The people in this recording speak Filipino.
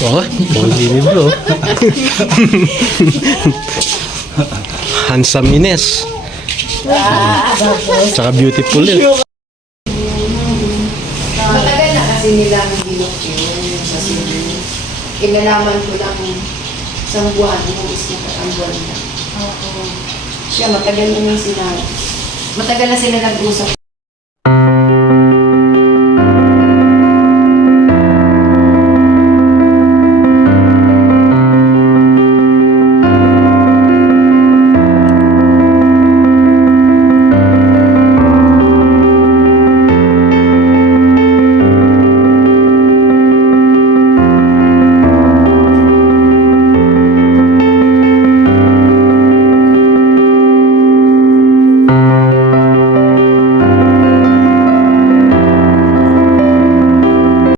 Oh, hindi bro. Handsome Ines. Tsaka beautiful yun. Matagal na kasi nilang ginok yun. Kasi inalaman ko lang isang buwan, kung isang buwan na. Siya, matagal na sila nag-usap.